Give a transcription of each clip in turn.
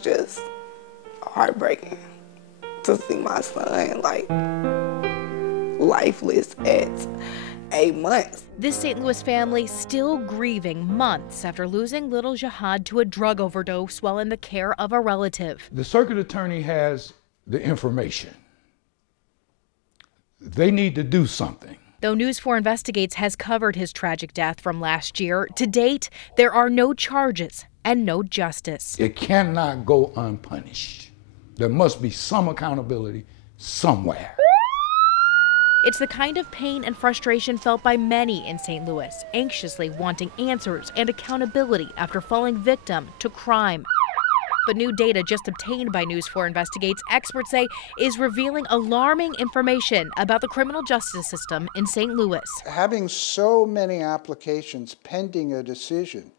just heartbreaking to see my son like lifeless at 8 months. This St. Louis family still grieving months after losing little Jihad to a drug overdose while in the care of a relative. The circuit attorney has the information. They need to do something. Though News 4 Investigates has covered his tragic death from last year, to date, there are no charges and no justice. It cannot go unpunished. There must be some accountability somewhere. It's the kind of pain and frustration felt by many in St. Louis, anxiously wanting answers and accountability after falling victim to crime. But new data just obtained by News 4 Investigates, experts say, is revealing alarming information about the criminal justice system in St. Louis. Having so many applications pending a decision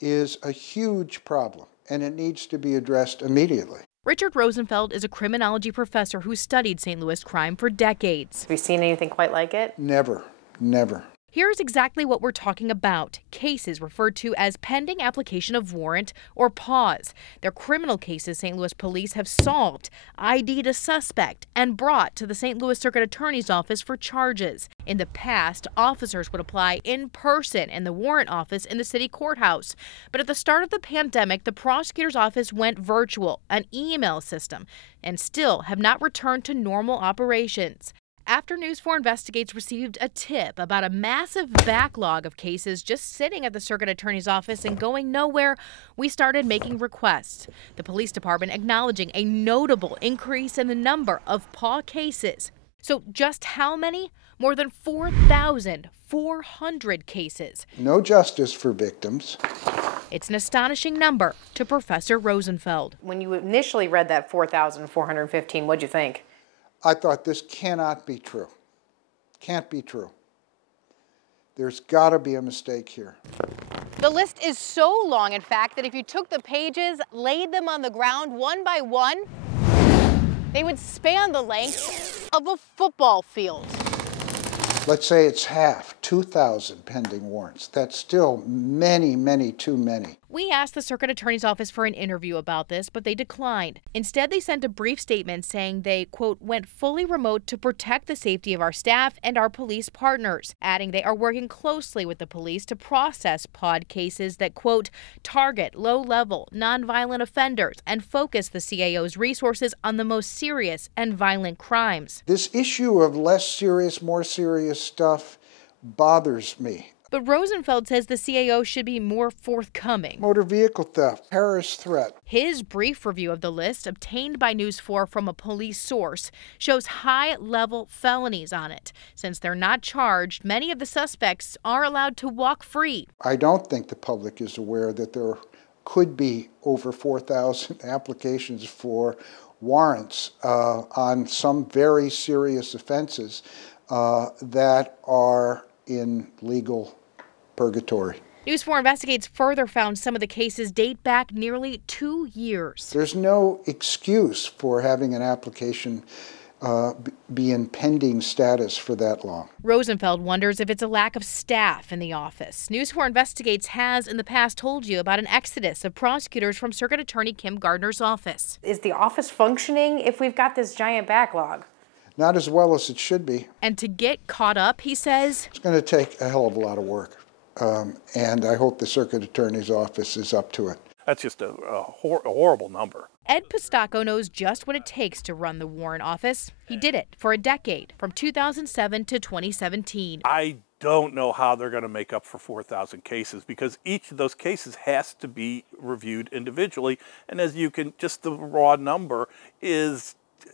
is a huge problem, and it needs to be addressed immediately. Richard Rosenfeld is a criminology professor who studied St. Louis crime for decades. Have you seen anything quite like it? Never, never. Here's exactly what we're talking about. Cases referred to as pending application of warrant or pause. They're criminal cases St. Louis police have solved, ID'd a suspect, and brought to the St. Louis Circuit Attorney's Office for charges. In the past, officers would apply in person in the warrant office in the city courthouse. But at the start of the pandemic, the prosecutor's office went virtual, an email system, and still have not returned to normal operations. After News 4 Investigates received a tip about a massive backlog of cases just sitting at the circuit attorney's office and going nowhere, we started making requests. The police department acknowledging a notable increase in the number of PAW cases. So just how many? More than 4,400 cases. No justice for victims. It's an astonishing number to Professor Rosenfeld. When you initially read that 4,415, what'd you think? I thought this cannot be true. Can't be true. There's got to be a mistake here. The list is so long, in fact, that if you took the pages, laid them on the ground one by one, they would span the length of a football field. Let's say it's half, 2,000 pending warrants. That's still many, many too many. We asked the circuit attorney's office for an interview about this, but they declined. Instead, they sent a brief statement saying they, quote, went fully remote to protect the safety of our staff and our police partners, adding they are working closely with the police to process POD cases that, quote, target low-level, nonviolent offenders and focus the CAO's resources on the most serious and violent crimes. This issue of less serious, more serious stuff bothers me. But Rosenfeld says the CAO should be more forthcoming. Motor vehicle theft, terrorist threat. His brief review of the list, obtained by News 4 from a police source, shows high-level felonies on it. Since they're not charged, many of the suspects are allowed to walk free. I don't think the public is aware that there could be over 4,000 applications for warrants on some very serious offenses that are in legal purgatory. News 4 Investigates further found some of the cases date back nearly 2 years. There's no excuse for having an application be in pending status for that long. Rosenfeld wonders if it's a lack of staff in the office. News 4 Investigates has in the past told you about an exodus of prosecutors from Circuit Attorney Kim Gardner's office. Is the office functioning if we've got this giant backlog? Not as well as it should be. And to get caught up, he says, it's going to take a hell of a lot of work. And I hope the Circuit Attorney's Office is up to it. That's just a horrible number. Ed Pistacco knows just what it takes to run the Warren office. He did it for a decade, from 2007 to 2017. I don't know how they're going to make up for 4,000 cases because each of those cases has to be reviewed individually. And as you can, just the raw number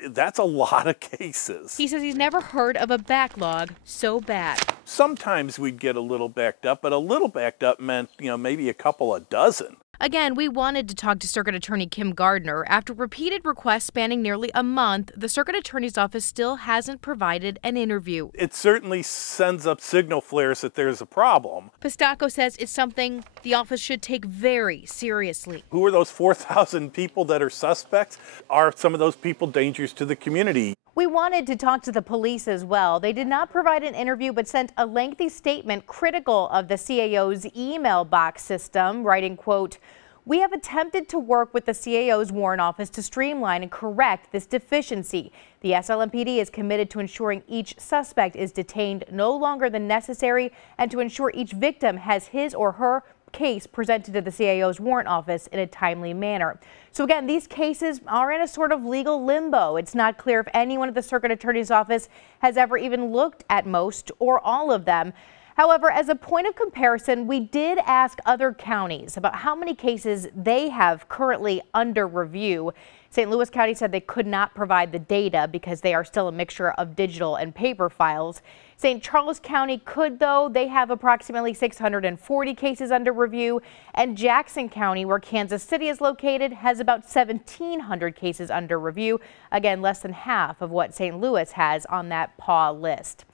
that's a lot of cases. He says he's never heard of a backlog so bad. Sometimes we'd get a little backed up, but a little backed up meant, maybe a couple of dozen. Again, we wanted to talk to Circuit Attorney Kim Gardner. After repeated requests spanning nearly a month, the Circuit Attorney's Office still hasn't provided an interview. It certainly sends up signal flares that there's a problem. Pistacco says it's something the office should take very seriously. Who are those 4,000 people that are suspects? Are some of those people dangerous to the community? We wanted to talk to the police as well. They did not provide an interview, but sent a lengthy statement critical of the CAO's email box system, writing, quote, We have attempted to work with the CAO's warrant office to streamline and correct this deficiency. The SLMPD is committed to ensuring each suspect is detained no longer than necessary and to ensure each victim has his or her case presented to the CAO's warrant office in a timely manner. So again, these cases are in a sort of legal limbo. It's not clear if anyone at the circuit attorney's office has ever even looked at most or all of them. However, as a point of comparison, we did ask other counties about how many cases they have currently under review. St. Louis County said they could not provide the data because they are still a mixture of digital and paper files. St. Charles County could, though. They have approximately 640 cases under review. And Jackson County, where Kansas City is located, has about 1,700 cases under review. Again, less than half of what St. Louis has on that PAW list.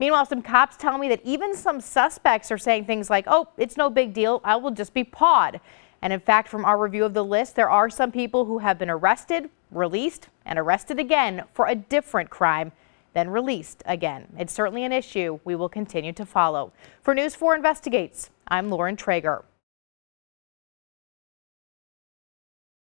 Meanwhile, some cops tell me that even some suspects are saying things like, oh, it's no big deal, I will just be pawed. And in fact, from our review of the list, there are some people who have been arrested, released, and arrested again for a different crime, then released again. It's certainly an issue we will continue to follow. For News 4 Investigates, I'm Lauren Traeger.